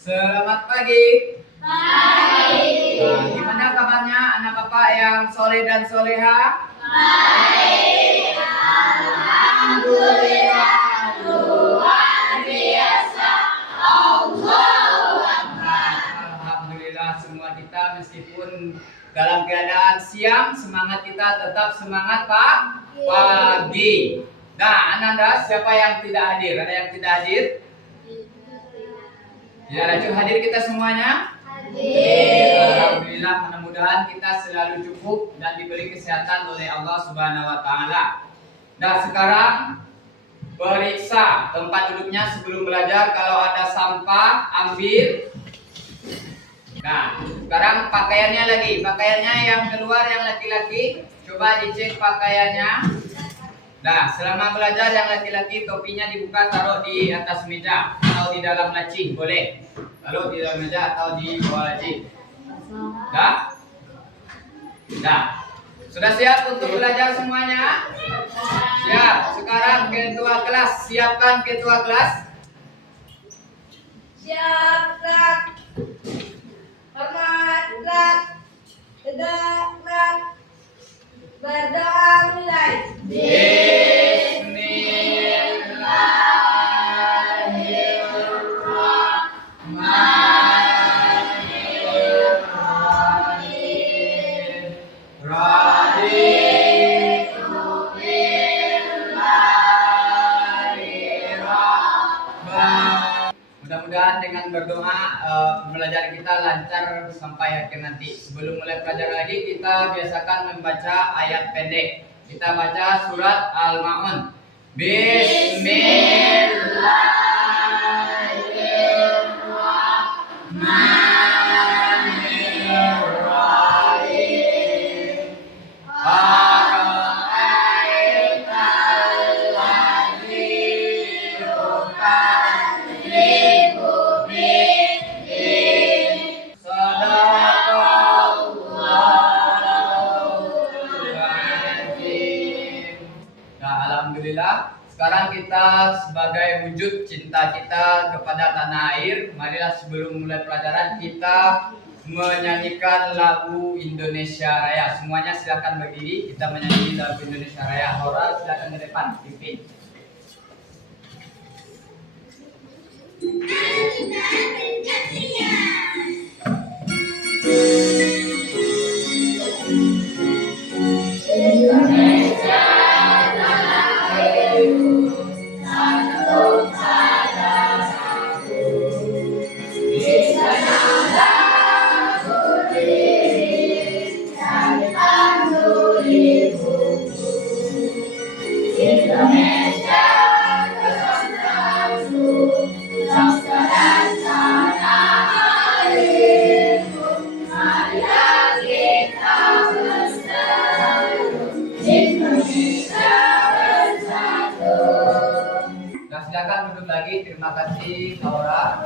Selamat pagi. Baik. Nah, gimana kabarnya anak bapak yang soleh dan soleha? Baik. Alhamdulillah. Luar biasa. Allahu Akbar. Alhamdulillah semua kita meskipun dalam keadaan siang, semangat kita tetap semangat pagi. Nah, Ananda, siapa yang tidak hadir? Ada yang tidak hadir? Ya, lanjut hadir kita semuanya. Alhamdulillah, mudah-mudahan kita selalu cukup dan diberi kesehatan oleh Allah Subhanahu wa taala. Nah, sekarang periksa tempat duduknya sebelum belajar. Kalau ada sampah, ambil. Nah, sekarang pakaiannya lagi. Pakaiannya yang keluar yang laki-laki, coba dicek pakaiannya. Nah, selama belajar yang laki-laki topinya dibuka, taruh di atas meja atau di dalam laci, boleh. Taruh di dalam meja atau di bawah laci. Dah? Dah. Sudah siap untuk belajar semuanya? Siap. Sekarang ketua kelas, siapkan ketua kelas. Siap, gerak. Hormat, gerak. Tegak, gerak. Berdoa mulai. Mudah-mudahan dengan berdoa belajar kita lancar sampai akhir nanti. Sebelum mulai pelajaran lagi, kita biasakan membaca ayat pendek. Kita baca surat Al-Ma'un. Bismillahirrahmanirrahim. Alhamdulillah, sekarang kita sebagai wujud cinta kita kepada tanah air, marilah sebelum mulai pelajaran kita menyanyikan lagu Indonesia Raya. Semuanya silakan berdiri, kita menyanyi lagu Indonesia Raya. Horal silakan ke depan, pimpin. Nah, silakan duduk lagi. Terima kasih, Laura.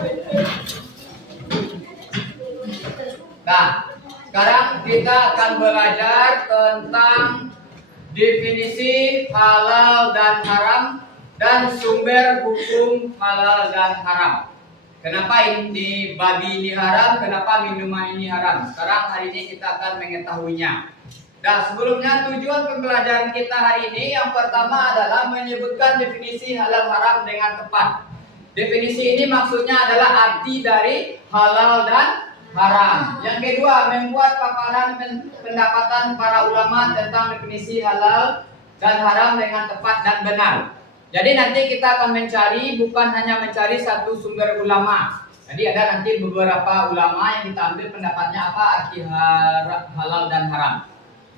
Nah, sekarang kita akan belajar tentang definisi halal dan haram dan sumber hukum halal dan haram. Kenapa ini babi ini haram? Kenapa minuman ini haram? Sekarang hari ini kita akan mengetahuinya. Nah, sebelumnya tujuan pembelajaran kita hari ini yang pertama adalah menyebutkan definisi halal haram dengan tepat. Definisi ini maksudnya adalah arti dari halal dan haram. Yang kedua, membuat paparan pendapatan para ulama tentang definisi halal dan haram dengan tepat dan benar. Jadi nanti kita akan mencari, bukan hanya mencari satu sumber ulama. Jadi ada nanti beberapa ulama yang kita ambil pendapatnya apa arti halal dan haram.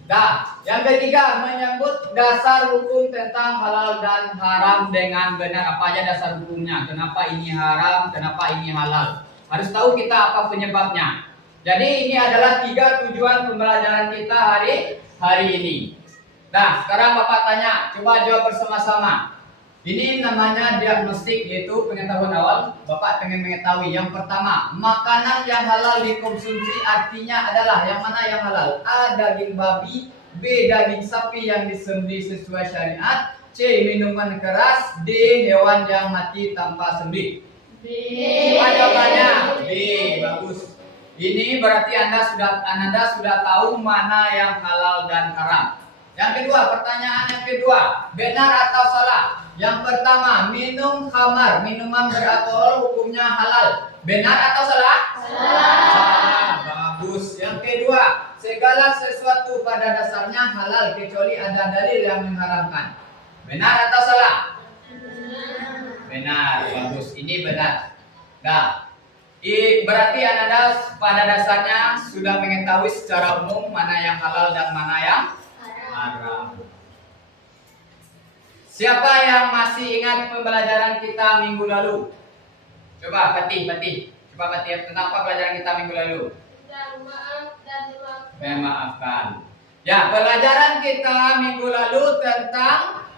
Nah, yang ketiga menyebut dasar hukum tentang halal dan haram dengan benar. Apa aja dasar hukumnya? Kenapa ini haram? Kenapa ini halal? Harus tahu kita apa penyebabnya. Jadi ini adalah 3 tujuan pembelajaran kita hari ini. Nah, sekarang Bapak tanya, coba jawab bersama-sama. Ini namanya diagnostik, yaitu pengetahuan awal. Bapak pengen mengetahui yang pertama, makanan yang halal dikonsumsi artinya adalah yang mana yang halal? A. Daging babi, B. Daging sapi yang disembelih sesuai syariat, C. Minuman keras, D. Hewan yang mati tanpa sembelih. B. Apa jawabannya? B, bagus. Ini berarti Anda sudah tahu mana yang halal dan haram. Yang kedua, pertanyaan yang kedua, benar atau salah? Yang pertama, minum khamar, minuman beralkohol hukumnya halal. Benar atau salah? Salah. Bagus. Yang kedua, segala sesuatu pada dasarnya halal kecuali ada dalil yang mengharamkan. Benar atau salah? Benar. Bagus. Ini benar. Nah, berarti Anda pada dasarnya sudah mengetahui secara umum mana yang halal dan mana yang haram. Siapa yang masih ingat pembelajaran kita minggu lalu? Coba Fatih. Coba Fatih, tentang apa pelajaran kita minggu lalu? Memaafkan. Ya, pelajaran kita minggu lalu tentang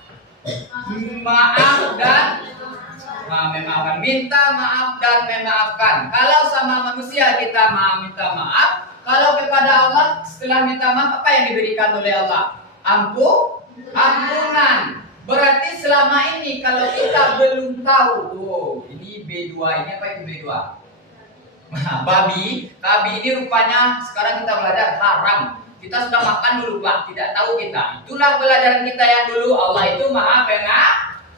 maaf dan memaafkan. Minta maaf dan memaafkan. Kalau sama manusia kita minta maaf, kalau kepada Allah setelah minta maaf apa yang diberikan oleh Allah? Ampunan. Berarti selama ini kalau kita belum tahu, ini B2, ini apa itu B2? Babi ini rupanya sekarang kita belajar haram. Kita sudah makan dulu Pak, tidak tahu kita. Itulah pelajaran kita yang dulu. Allah itu maha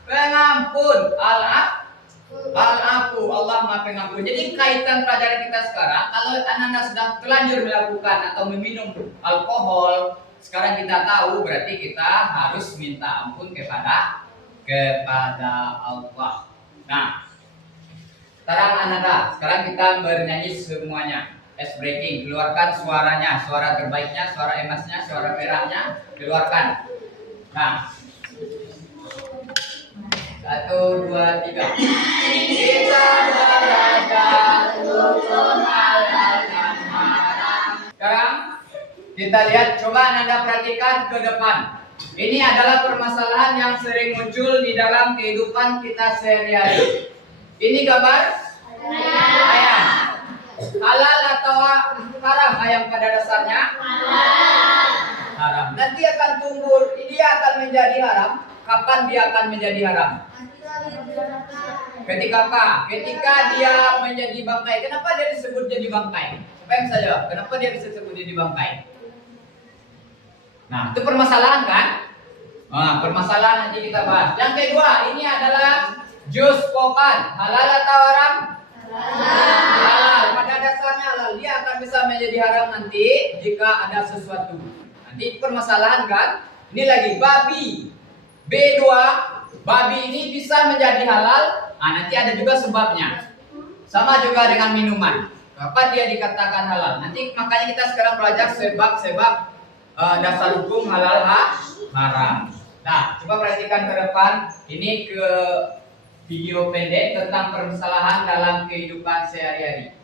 pengampun. Al-afu, Allah maha pengampun. Jadi kaitan pelajaran kita sekarang, kalau Anda sudah terlanjur melakukan atau meminum alkohol, sekarang kita tahu berarti kita harus minta ampun kepada Allah. Nah, sekarang kita bernyanyi semuanya. Ice breaking, keluarkan suaranya, suara terbaiknya, suara emasnya, suara peraknya, keluarkan. Nah, 1, 2, 3. Kita belajar hukum halal dan haram. Sekarang kita lihat, coba Anda perhatikan ke depan. Ini adalah permasalahan yang sering muncul di dalam kehidupan kita sehari-hari. Ini gambar ayam. Halal atau haram ayam pada dasarnya? Haram. Nanti akan tumbuh, dia akan menjadi haram. Kapan dia akan menjadi haram? Ketika apa? Ketika dia menjadi bangkai. Kenapa dia disebut jadi bangkai? Siapa yang bisa jawab? Kenapa dia bisa disebut jadi bangkai? Nah, itu permasalahan kan? Nah, permasalahan nanti kita bahas. Yang kedua, ini adalah jus pokan. Halal atau haram? Halal. Pada dasarnya halal. Dia akan bisa menjadi haram nanti jika ada sesuatu. Nanti permasalahan kan? Ini lagi babi. B2, babi ini bisa menjadi halal. Nah, nanti ada juga sebabnya. Sama juga dengan minuman. Kapan dia dikatakan halal? Nanti makanya kita sekarang belajar sebab-sebab dasar hukum halal haram. Nah, coba perhatikan ke depan. Ini ke video pendek tentang permasalahan dalam kehidupan sehari-hari.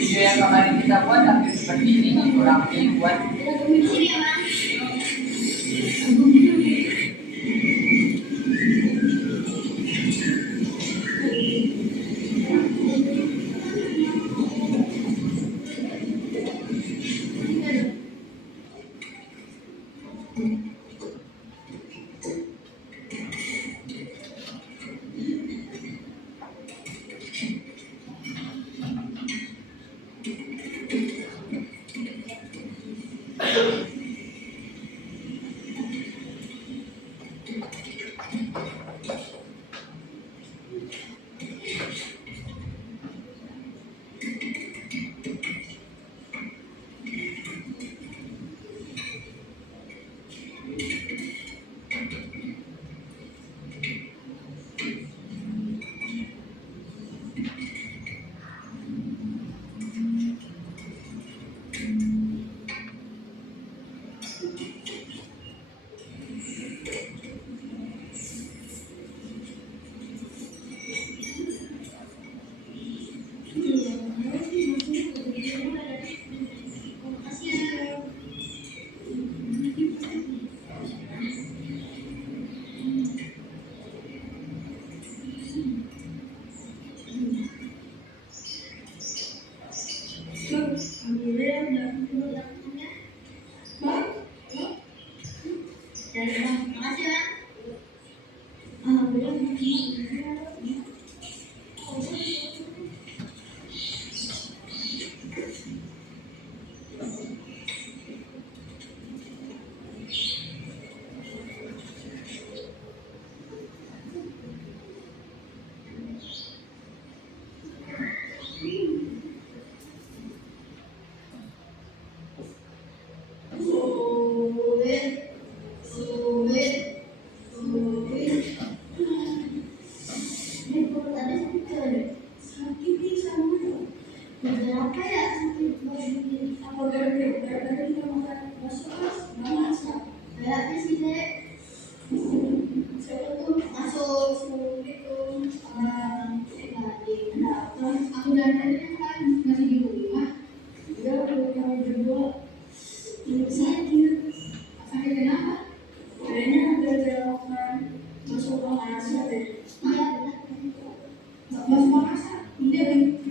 Video yang kemarin kita buat hampir seperti ini, kurang lebih buat. Sakit. Sakit kenapa? Kayaknya gara-gara makan masuk makanan deh. Masuk makanan? Iya deh.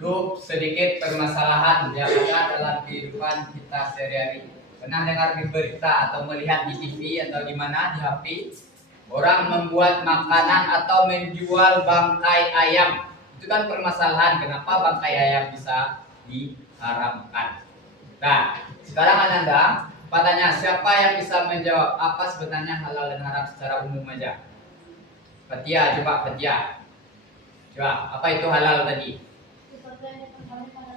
Grup sedikit permasalahan yang ada dalam kehidupan kita sehari-hari. Pernah dengar di berita atau melihat di TV atau di mana di HP, orang membuat makanan atau menjual bangkai ayam. Itu kan permasalahan kenapa bangkai ayam bisa diharamkan. Nah, sekarang Ananda, tanya siapa yang bisa menjawab apa sebenarnya halal dan haram secara umum aja? Fatia, coba Fatia. Coba, apa itu halal tadi?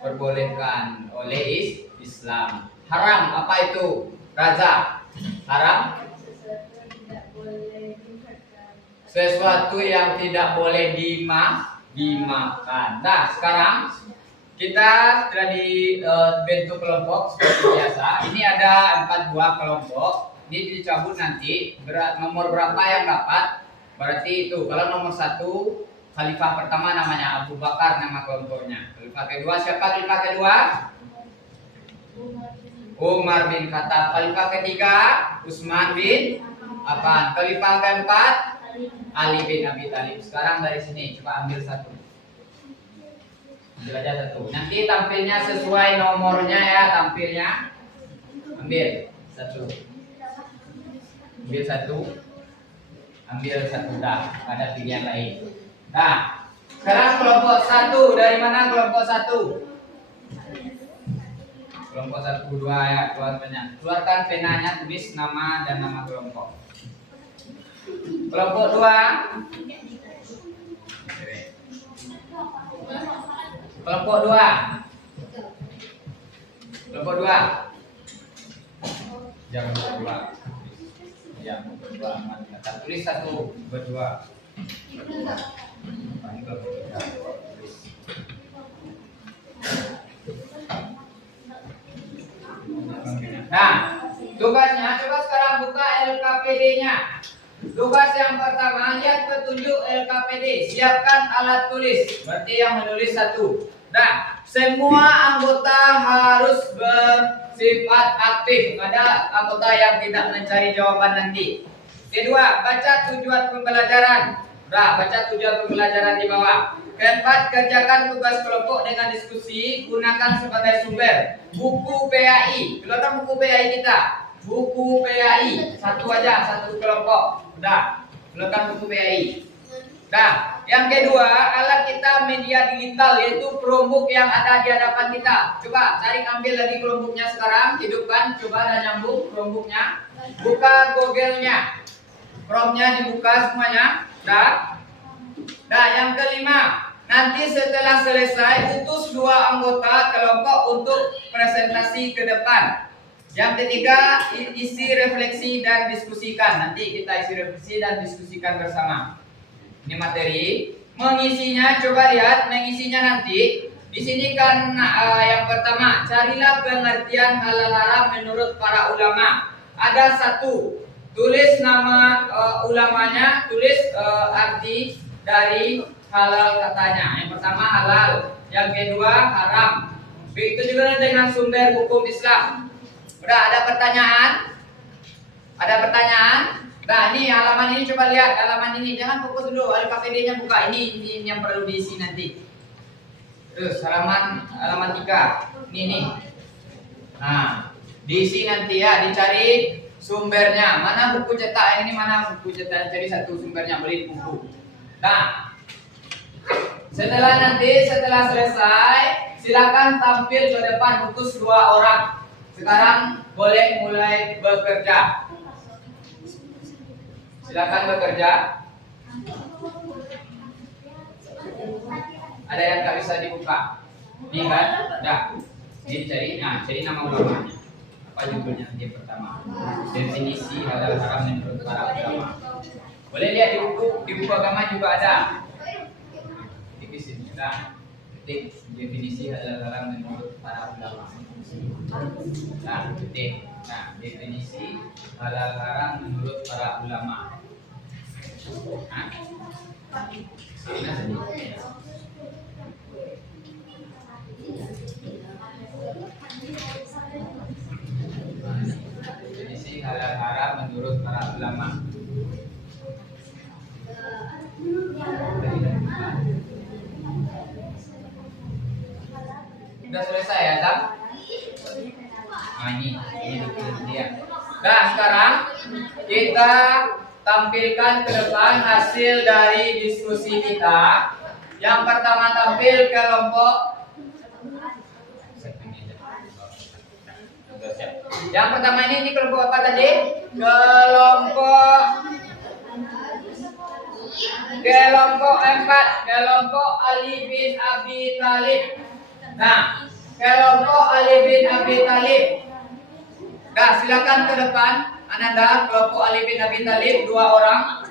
Perbolehkan oleh Islam. Haram apa itu? Raza. Haram sesuatu yang tidak boleh dimakan. Nah, sekarang kita sudah dibentuk kelompok seperti biasa. Ini ada 4 buah kelompok. Ini dicabut nanti. Nomor berapa yang dapat? Berarti itu. Kalau nomor 1, khalifah pertama namanya Abu Bakar, nama kelompoknya. Khalifah kedua siapa? Khalifah kedua? Umar bin Khattab. Khalifah ketiga Utsman bin Affan. Khalifah keempat Ali bin Abi Thalib. Sekarang dari sini coba ambil satu. Ambil aja satu. Nanti tampilnya sesuai nomornya ya, tampilnya. Ambil satu. Ambil satu. Ambil satu dah. Ada pilihan lain. Nah, sekarang kelompok 1 dari mana kelompok 1? Kelompok 1, 2 ya, keluarkan penanya, tulis nama dan nama kelompok. Kelompok 2. Kelompok 2. Kelompok 2. Jangan berdua. Jangan berdua. Tulis 1 berdua. Nah, tugasnya coba sekarang buka LKPD-nya. Tugas yang pertama, lihat petunjuk LKPD. Siapkan alat tulis. Berarti yang menulis 1. Nah, semua anggota harus bersifat aktif. Ada anggota yang tidak mencari jawaban nanti. Kedua, baca tujuan pembelajaran. Nah, baca tujuan pembelajaran di bawah. Keempat, kerjakan tugas kelompok dengan diskusi. Gunakan sebagai sumber buku PAI. Keluarkan buku PAI kita. Buku PAI. Satu aja, satu kelompok. Udah, keluarkan buku PAI. Nah, yang kedua, alat kita media digital, yaitu Chromebook yang ada di hadapan kita. Coba cari ambil lagi Chromebooknya sekarang. Hidupkan, coba dan nyambung Chromebooknya. Buka Google-nya. Chrome-nya dibuka semuanya. Nah, yang kelima, nanti setelah selesai utus 2 anggota kelompok untuk presentasi ke depan. Yang ketiga, isi refleksi dan diskusikan. Nanti kita isi refleksi dan diskusikan bersama. Ini materi. Mengisinya, coba lihat mengisinya nanti. Di sini kan yang pertama, carilah pengertian halal haram menurut para ulama. Ada 1. Tulis nama ulamanya, tulis arti dari halal katanya. Yang pertama halal, yang kedua haram. Begitu juga dengan sumber hukum Islam. Udah ada pertanyaan? Ada pertanyaan? Nah, ini halaman ini coba lihat, halaman ini jangan fokus dulu, LKPD-nya buka. Ini yang perlu diisi nanti. Terus halaman 3. Ini nih. Nah, diisi nanti ya, dicari sumbernya. Mana buku cetak ini, mana buku cetak, cari satu sumbernya, beli buku. Nah, setelah selesai, silakan tampil ke depan, utus 2 orang. Sekarang boleh mulai bekerja. Silakan bekerja. Ada yang nggak bisa dibuka? Ini kan? Dah. Ini cari nama ulama. Apa judulnya yang pertama? Definisi halal haram menurut para ulama. Boleh lihat di buku agama juga ada. Nah, titik definisi halal haram menurut para ulama. Nah, titik. Nah, definisi halal haram menurut para ulama. Nah, mana tadi? Definisi halal haram menurut para ulama. Sudah selesai ya, Tam? Nah, ini dia. Nah, sekarang kita tampilkan ke depan hasil dari diskusi kita. Yang pertama tampil kelompok. Yang pertama ini kelompok apa tadi? Kelompok 4, kelompok Ali bin Abi Thalib. Nah, kelompok Ali bin Abi Thalib. Nah, silakan ke depan. Ananda, kelompok Ali bin Abi Thalib, 2 orang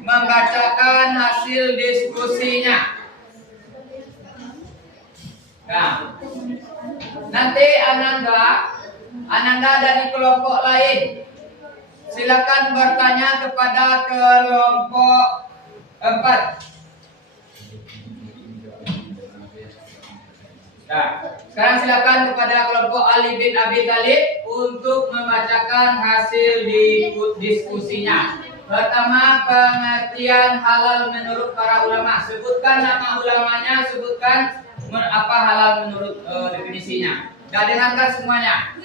membacakan hasil diskusinya. Nah, nanti Ananda dari kelompok lain, silakan bertanya kepada kelompok 4. Nah, sekarang silakan kepada kelompok Ali bin Abi Thalib untuk membacakan hasil diskusinya. Pertama, pengertian halal menurut para ulama. Sebutkan nama ulamanya, sebutkan apa halal menurut definisinya. Dan dengarkan semuanya.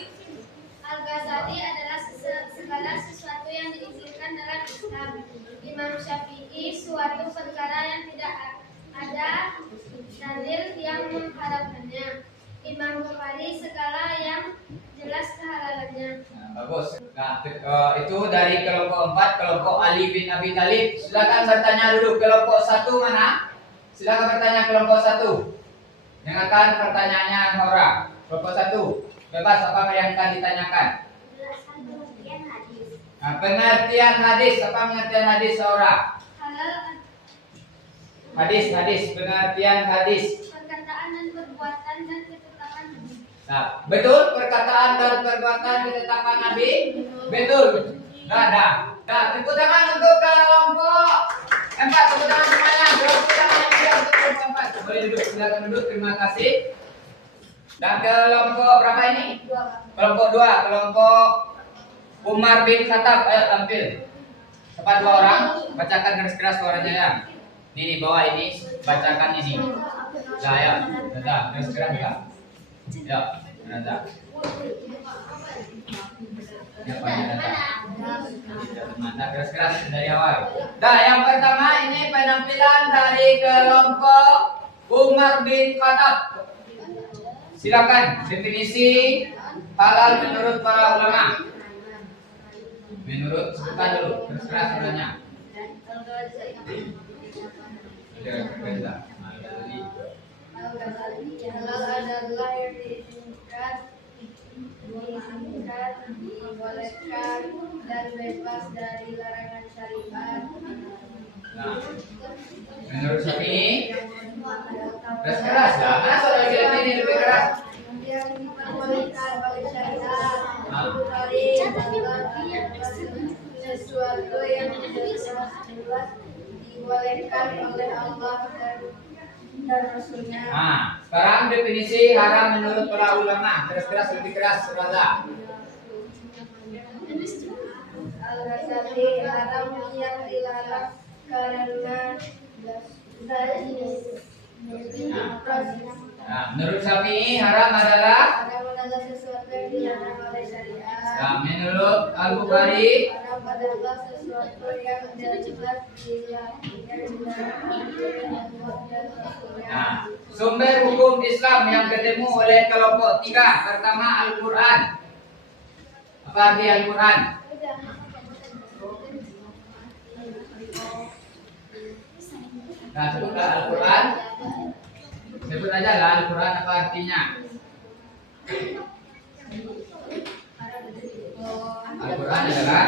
Al-Ghazali adalah segala sesuatu yang diizinkan dalam Islam. Imam Syafi'i suatu perkara yang tidak ada dalil yang mengharapkannya. Imam Bukhari segala yang jelas kehalalannya. Nah, bagus. Nah, itu dari kelompok 4, kelompok Ali bin Abi Thalib. Silakan bertanya dulu kelompok 1 mana? Silakan bertanya kelompok 1. Dengarkan pertanyaannya Nora. Kelompok 1. Bebas apa yang akan ditanyakan? Jelaskan pengertian hadis. Nah, pengertian hadis. Apa pengertian hadis Nora? Halal Hadis, pengertian hadis. perkataan dan perbuatan dan ketetapan hadis. Nah, betul perkataan dan perbuatan ketetapan Nabi? Betul. Nah, tepuk tangan untuk kelompok 4. Tepuk tangan semuanya. Tepuk tangan yang meriah untuk kelompok 4. Boleh duduk, silakan duduk. Terima kasih. Dan kelompok berapa ini? 2. Kelompok 2, kelompok Umar bin Khattab. Ayo tampil. Tepat 2 orang. Bacakan keras-keras suaranya ya. Ini bawah ini, bacakan ini. Nah, ya, datang, keras-keras ya. Ya, datang. Ya, mantap, keras-keras dari awal. Nah, yang pertama ini penampilan dari kelompok Umar bin Khattab. Silakan definisi halal menurut para ulama. Menurut sebutkan dulu, keras-keras suaranya. Halal adalah yang diizinkan, dibolehkan, dan bebas dari larangan syariat. Nah, menurut Syafi'i, keras-keras lah. Mana suara ini lebih keras? Yang diperbolehkan oleh syariat. Sesuatu yang jelas dibolehkan oleh Allah dan Rasulnya. Nah, sekarang definisi haram menurut para ulama. Keras-keras lebih keras, Raza. Al-Ghazali haram yang dilarang karena Nah, menurut Syafi'i haram adalah. haram adalah sesuatu yang dilarang oleh syariat. Nah, menurut Al-Bukhari. Haram adalah sesuatu yang jelas dilarang oleh Allah dan Rasulnya. Nah, sumber hukum Islam yang ketemu oleh kelompok 3. Pertama Al-Quran. Apa arti Al-Quran? Nah, sebutlah Al-Quran. Sebut aja lah Al-Quran apa artinya. Al-Quran adalah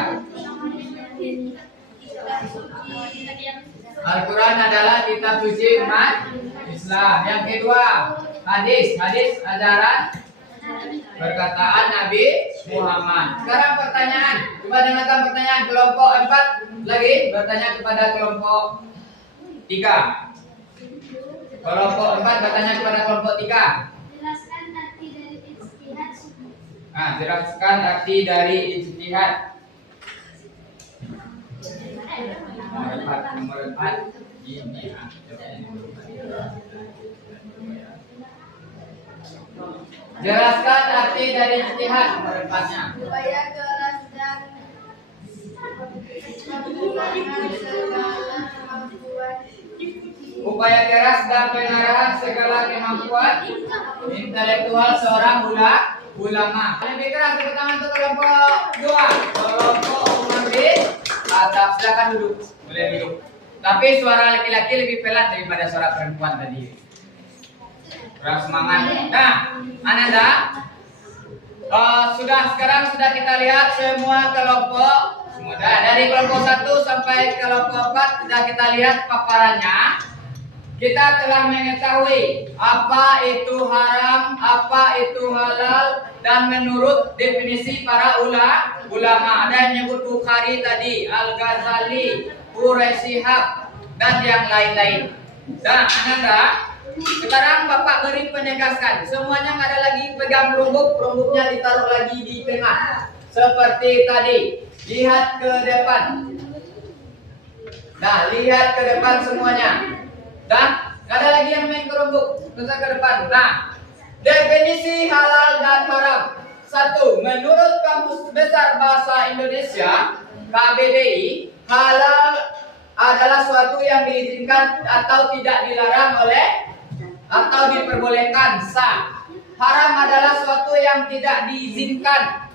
Al-Quran adalah kitab suci umat Islam. Yang kedua, hadis. Hadis ajaran perkataan Nabi Muhammad. Sekarang pertanyaan. Coba dengarkan pertanyaan kelompok 4 lagi bertanya kepada kelompok 3. Kelompok 4 bertanya kepada kelompok 3. Jelaskan arti dari ijtihad. Nah, jelaskan arti dari ijtihad. Nomor 4. Ini ya. Jelaskan arti dari ijtihad nomor 4-nya. Upaya keras dan menggunakan segala kemampuan. Upaya keras dan pengarahan segala kemampuan intelektual seorang ulama. Lebih keras tepuk tangan untuk kelompok 2. Kelompok Umar bin Khattab. Silakan duduk. Boleh duduk. Tapi suara laki-laki lebih pelan daripada suara perempuan tadi. Kurang semangat. Nah, Ananda, sekarang sudah kita lihat semua kelompok. Dari kelompok 1 sampai kelompok 4 sudah kita lihat paparannya. Kita telah mengetahui apa itu haram, apa itu halal, dan menurut definisi para ulama. Ada yang menyebut Bukhari tadi, Al-Ghazali, Quraisihab, dan yang lain-lain. Nah, Ananda, sekarang Bapak beri penegasan. Semuanya nggak ada lagi pegang perumbuknya ditaruh lagi di tengah. Seperti tadi. Lihat ke depan. Nah, lihat ke depan semuanya. Dan nggak ada lagi yang main kerumbuk. Terus ke depan. Nah, definisi halal dan haram. 1. Menurut Kamus Besar Bahasa Indonesia (KBBI), halal adalah suatu yang diizinkan atau tidak dilarang oleh atau diperbolehkan sah. Haram adalah suatu yang tidak diizinkan,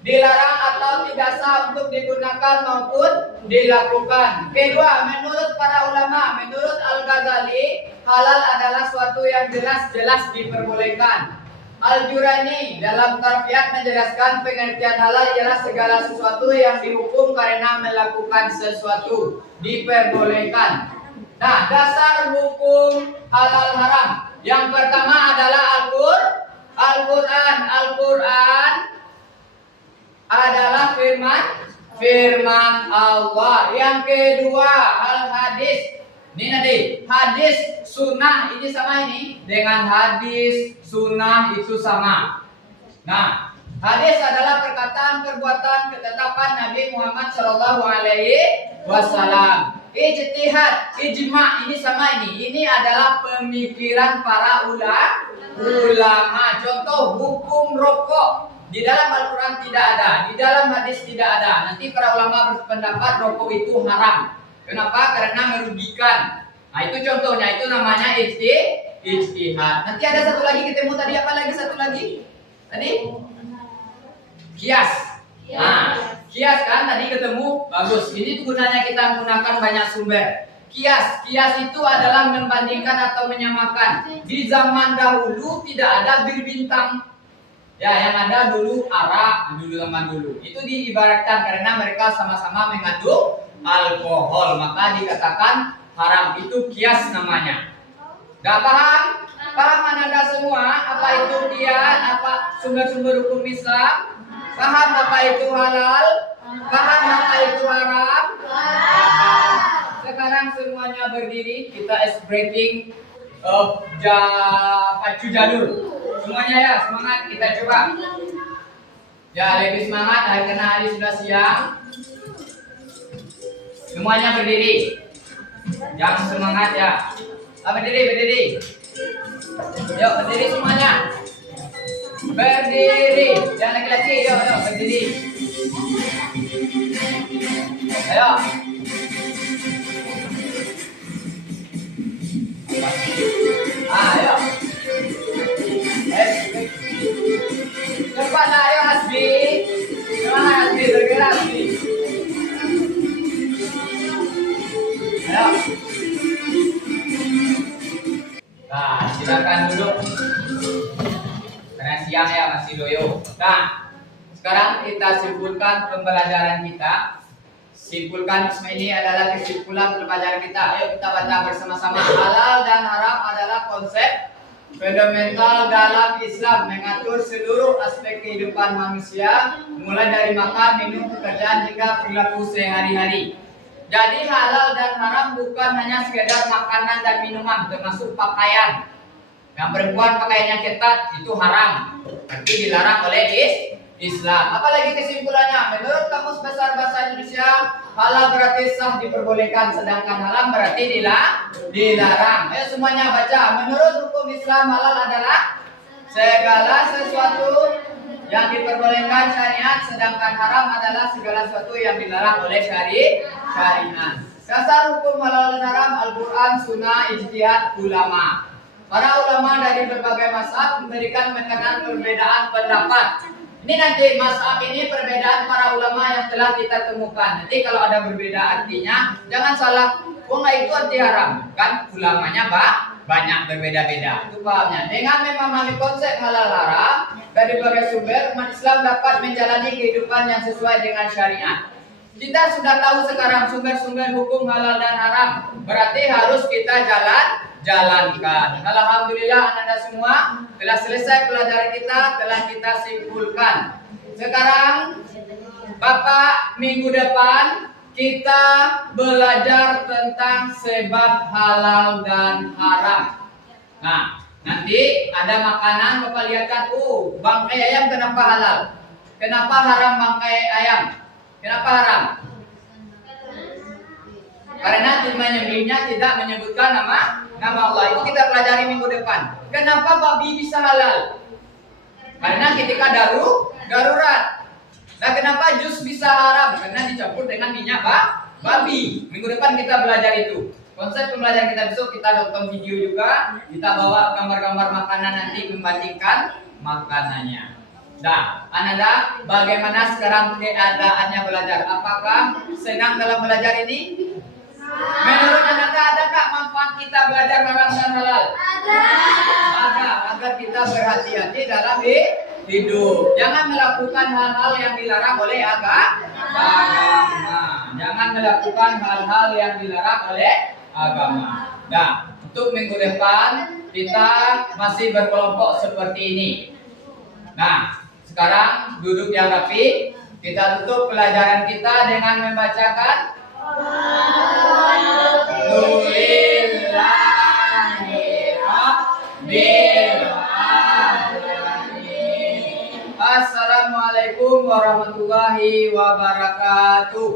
dilarang atau tidak sah untuk digunakan maupun dilakukan. Kedua, menurut para ulama, menurut Al-Ghazali, halal adalah suatu yang jelas-jelas diperbolehkan. Al-Jurani dalam Tarfiyat menjelaskan pengertian halal ialah segala sesuatu yang dihukum karena melakukan sesuatu diperbolehkan. Nah, dasar hukum halal haram. Yang pertama adalah Al-Quran. Al-Quran adalah firman Allah. Yang kedua, al-hadis. Ini nanti hadis sunnah ini sama ini dengan hadis sunnah itu sama. Nah, hadis adalah perkataan, perbuatan, ketetapan Nabi Muhammad Shallallahu Alaihi Wasallam. Ijtihad, ijma ini sama ini. Ini adalah pemikiran para ulama. Contoh hukum rokok. Di dalam Al-Quran tidak ada, di dalam hadis tidak ada. Nanti para ulama berpendapat rokok itu haram. Kenapa? Karena merugikan. Nah, itu contohnya, itu namanya ijtihad. Nanti ada satu lagi ketemu tadi, apa lagi satu lagi? Tadi? Kias. Nah, kias kan tadi ketemu, bagus. Ini gunanya kita menggunakan banyak sumber. Kias itu adalah membandingkan atau menyamakan. Di zaman dahulu tidak ada bir bintang. Ya, yang ada dulu arak, zaman dulu. Itu diibaratkan karena mereka sama-sama mengandung alkohol, maka dikatakan haram. Itu kias namanya. Gak paham? Paham Anda semua? Apa itu kias? Apa sumber-sumber hukum Islam? Paham apa itu halal? Paham apa itu haram? Sekarang semuanya berdiri. Kita is breaking pacu jalur. Semuanya ya, semangat, kita coba. Ya, lebih semangat, karena hari sudah siang. Semuanya berdiri. Yang semangat ya. Berdiri. Yuk, berdiri semuanya. Berdiri. Yang laki-laki, yuk, berdiri. Ayo. Ayo. Cepat ayo Hasbi. Semangat Hasbi, bergerak Hasbi. Ayo. Nah, silakan duduk. Karena siang ya, masih loyo. Nah, sekarang kita simpulkan pembelajaran kita. simpulkan semua ini adalah kesimpulan pelajaran kita. Ayo kita baca bersama-sama. Halal dan haram adalah konsep fundamental dalam Islam, mengatur seluruh aspek kehidupan manusia, mulai dari makan, minum, pekerjaan hingga perilaku sehari-hari. Jadi halal dan haram bukan hanya sekedar makanan dan minuman, termasuk pakaian. Yang perempuan pakaiannya ketat itu haram, berarti dilarang oleh Islam. Apalagi kesimpulannya, menurut Kamus Besar Bahasa Indonesia, halal berarti sah diperbolehkan, sedangkan haram berarti dilarang. Ayo semuanya baca. Menurut hukum Islam, halal adalah segala sesuatu yang diperbolehkan syariat, sedangkan haram adalah segala sesuatu yang dilarang oleh syariat. Dasar hukum halal dan haram Al-Quran, Sunnah, Ijtihad, ulama. Para ulama dari berbagai mazhab memberikan perbedaan pendapat. Ini nanti mazhab ini perbedaan para ulama yang telah kita temukan. Nanti kalau ada berbeda artinya, jangan salah. Itu arti haram, kan ulamanya banyak berbeda-beda. Itu pahamnya. Dengan memahami konsep halal haram dari berbagai sumber, umat Islam dapat menjalani kehidupan yang sesuai dengan syariat. Kita sudah tahu sekarang sumber-sumber hukum halal dan haram. Berarti harus kita jalankan. Alhamdulillah Anda semua telah selesai pelajaran kita, telah kita simpulkan. Sekarang Bapak minggu depan kita belajar tentang sebab halal dan haram. Nah, nanti ada makanan Bapak lihatkan, bangkai ayam kenapa halal? Kenapa haram bangkai ayam? Kenapa haram? Karena menyembelihnya tidak menyebutkan nama Allah. Itu kita pelajari minggu depan. Kenapa babi bisa halal? Karena ketika darurat. Nah, kenapa jus bisa haram? Karena dicampur dengan minyak babi. Minggu depan kita belajar itu. Konsep pembelajaran kita besok kita nonton video juga. Kita bawa gambar-gambar makanan nanti membandingkan makanannya. Nah, Ananda, bagaimana sekarang keadaannya belajar? Apakah senang dalam belajar ini? Menurut Ananda ada nggak manfaat kita belajar haram dan halal? Ada, agar kita berhati-hati dalam hidup. Jangan melakukan hal-hal yang dilarang oleh agama. Jangan melakukan hal-hal yang dilarang oleh agama. Nah, untuk minggu depan kita masih berkelompok seperti ini. Nah, sekarang duduk yang rapi. Kita tutup pelajaran kita dengan membacakan Assalamualaikum warahmatullahi wabarakatuh.